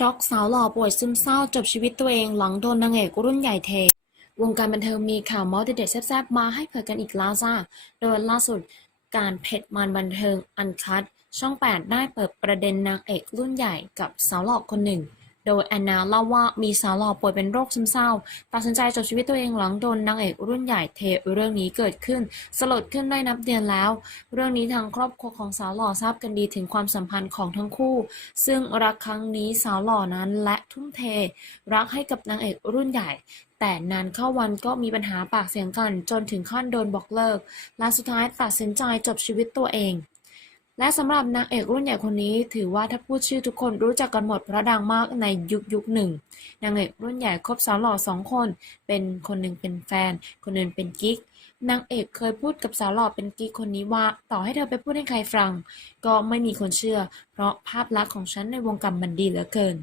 ช็อกสาวหล่อป่วยซึมเศร้าจบชีวิตตัวเองหลังโดนนางเอกรุ่นใหญ่เท วงการบันเทิงมีข่าวมอเด็ดๆแซ่บๆมาให้เผยกันอีกแล้วจ้าโดยล่าสุดการเพชรมันบันเทิงอันคัดช่อง 8 ได้เปิดประเด็นนางเอกรุ่นใหญ่กับสาวหล่อคนหนึ่ง โดยแอนนาเล่าว่ามีสาวหล่อป่วยเป็นโรคซึมเศร้า ตัดสินใจจบชีวิตตัวเองหลังโดนนางเอกรุ่นใหญ่เทเรื่องนี้เกิดขึ้น สลดขึ้นได้นับเดือนแล้ว เรื่องนี้ทางครอบครัวของสาวหล่อทราบกันดีถึงความสัมพันธ์ของทั้งคู่ ซึ่งรักครั้งนี้สาวหล่อนั้นและทุ่มเท รักให้กับนางเอกรุ่นใหญ่แต่นานเข้าวันก็มีปัญหาปากเสียงกันจนถึงขั้นโดนบอกเลิก และสุดท้ายตัดสินใจจบชีวิตตัวเอง และสำหรับนางเอกรุ่นใหญ่คนนี้ ถือว่าถ้าพูดชื่อทุกคนรู้จักกันหมดเพราะดังมากในยุคยุคหนึ่ง นางเอกรุ่นใหญ่คบสาวหล่อสองคน เป็นคนหนึ่งเป็นแฟน คนหนึ่งเป็นกิ๊กนางเอกเคยพูดกับสาวหล่อเป็นกิ๊กคนนี้ว่า ต่อให้เธอไปพูดให้ใครฟัง ก็ไม่มีคนเชื่อ เพราะภาพลักษณ์ของฉันในวงการมันดีเหลือเกิน